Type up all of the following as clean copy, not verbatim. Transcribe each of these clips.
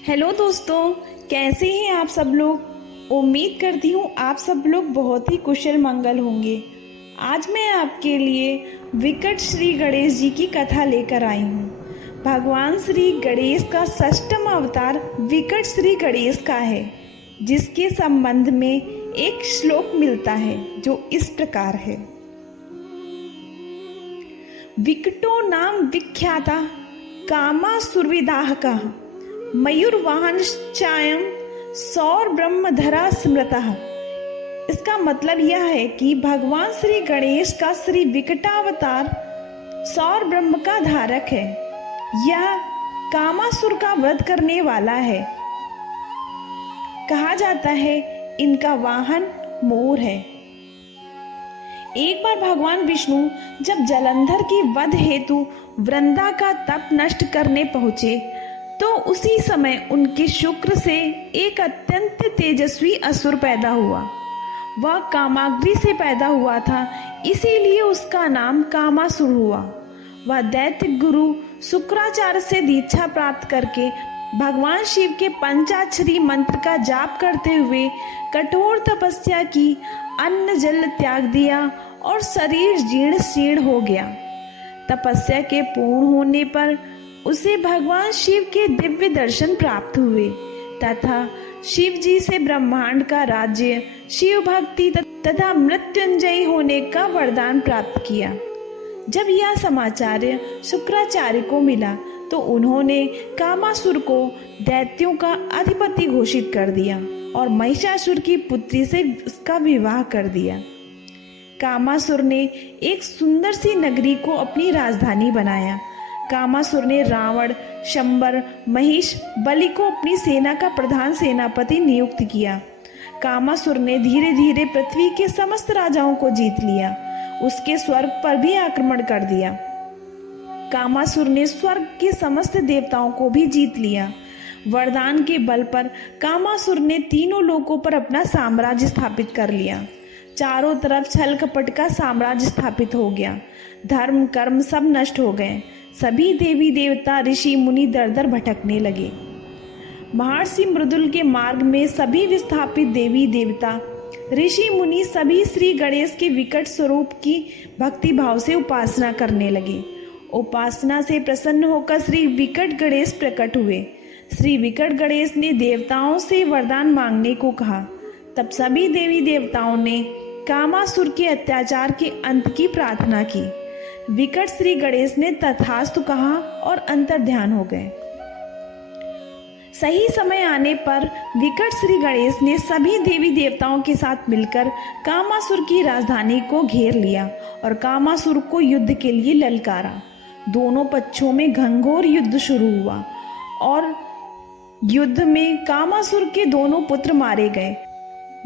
Hello दोस्तों, कैसे हैं आप सब लोग। उम्मीद करती हूँ आप सब लोग बहुत ही कुशल मंगल होंगे। आज मैं आपके लिए विकट श्री गणेश जी की कथा लेकर आई हूँ। भगवान श्री गणेश का षष्ठम अवतार विकट श्री गणेश का है, जिसके संबंध में एक श्लोक मिलता है जो इस प्रकार है। विकटो नाम विख्याता कामासुरविदाहकः मयूरवाहनश्चायं सौर ब्रह्मधरा स्मृतः। इसका मतलब यह है कि भगवान श्री गणेश का श्री विकटावतार सौर ब्रह्म का धारक है। यह कामासुर का वध करने वाला है। कहा जाता है इनका वाहन मोर है। एक बार भगवान विष्णु जब जलंधर की वध हेतु वृंदा का तप नष्ट करने पहुंचे, तो उसी समय उनके शुक्र से एक अत्यंत तेजस्वी असुर पैदा हुआ। वह कामाग्नि से पैदा हुआ था, इसीलिए उसका नाम कामासुर हुआ। वह दैत्य गुरु शुक्राचार्य से दीक्षा प्राप्त करके भगवान शिव के पंचाक्षरी मंत्र का जाप करते हुए कठोर तपस्या की, अन्न जल त्याग दिया और शरीर जीर्ण शीर्ण हो गया। तपस्या के पूर्ण होने पर उसे भगवान शिव के दिव्य दर्शन प्राप्त हुए तथा शिव जी से ब्रह्मांड का राज्य, शिव भक्ति तथा मृत्युंजयी होने का वरदान प्राप्त किया। जब यह समाचार शुक्राचार्य को मिला तो उन्होंने कामासुर को दैत्यों का अधिपति घोषित कर दिया और महिषासुर की पुत्री से उसका विवाह कर दिया। कामासुर ने एक सुंदर सी नगरी को अपनी राजधानी बनाया। कामासुर ने रावण, शंबर, महिष, बलि को अपनी सेना का प्रधान सेनापति नियुक्त किया। कामासुर ने धीरे धीरे पृथ्वी के समस्त राजाओं को जीत लिया। उसके स्वर्ग पर भी आक्रमण कर दिया। कामासुर ने स्वर्ग के समस्त देवताओं को भी जीत लिया। वरदान के बल पर कामासुर ने तीनों लोकों पर अपना साम्राज्य स्थापित कर लिया। चारों तरफ छल कपट का साम्राज्य स्थापित हो गया। धर्म कर्म सब नष्ट हो गए। सभी देवी देवता, ऋषि मुनि दर दर भटकने लगे। महर्षि मृदुल के मार्ग में सभी विस्थापित देवी देवता, ऋषि मुनि सभी श्री गणेश के विकट स्वरूप की भक्ति भाव से उपासना करने लगे। उपासना से प्रसन्न होकर श्री विकट गणेश प्रकट हुए। श्री विकट गणेश ने देवताओं से वरदान मांगने को कहा। तब सभी देवी देवताओं ने कामासुर के अत्याचार के अंत की प्रार्थना की। विकट श्री गणेश ने तथास्तु कहा और अंतर्ध्यान हो गए। सही समय आने पर विकट श्री गणेश ने सभी देवी देवताओं के साथ मिलकर कामासुर की राजधानी को घेर लिया और कामासुर को युद्ध के लिए ललकारा। दोनों पक्षों में घनघोर युद्ध शुरू हुआ और युद्ध में कामासुर के दोनों पुत्र मारे गए।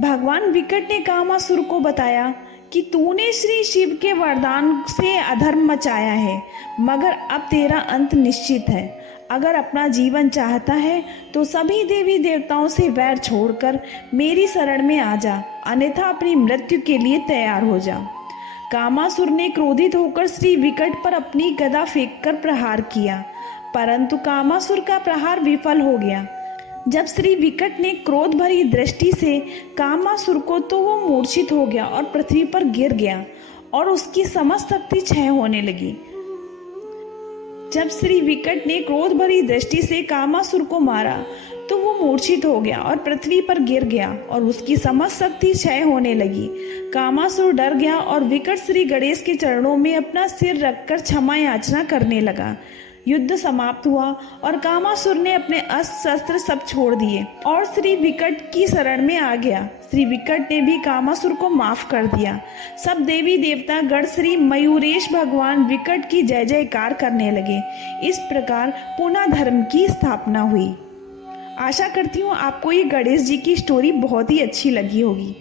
भगवान विकट ने कामासुर को बताया कि तूने श्री शिव के वरदान से अधर्म मचाया है, मगर अब तेरा अंत निश्चित है। अगर अपना जीवन चाहता है तो सभी देवी देवताओं से वैर छोड़कर मेरी शरण में आ जा, अन्यथा अपनी मृत्यु के लिए तैयार हो जा। कामासुर ने क्रोधित होकर श्री विकट पर अपनी गदा फेंककर प्रहार किया, परंतु कामासुर का प्रहार विफल हो गया। जब श्री विकट ने क्रोध भरी दृष्टि से कामासुर को, तो वो मूर्छित हो गया और पृथ्वी पर गिर गया और उसकी समस्त शक्ति क्षय होने लगी। जब श्री विकट ने क्रोध भरी दृष्टि से कामासुर को मारा तो वो मूर्छित हो गया और पृथ्वी पर गिर गया और उसकी समस्त शक्ति क्षय होने लगी। कामासुर डर गया और विकट श्री गणेश के चरणों में अपना सिर रखकर क्षमा याचना करने लगा। युद्ध समाप्त हुआ और कामासुर ने अपने अस्त्र शस्त्र सब छोड़ दिए और श्री विकट की शरण में आ गया। श्री विकट ने भी कामासुर को माफ कर दिया। सब देवी देवता गण श्री मयूरेश भगवान विकट की जय जयकार करने लगे। इस प्रकार पुनः धर्म की स्थापना हुई। आशा करती हूँ आपको ये गणेश जी की स्टोरी बहुत ही अच्छी लगी होगी।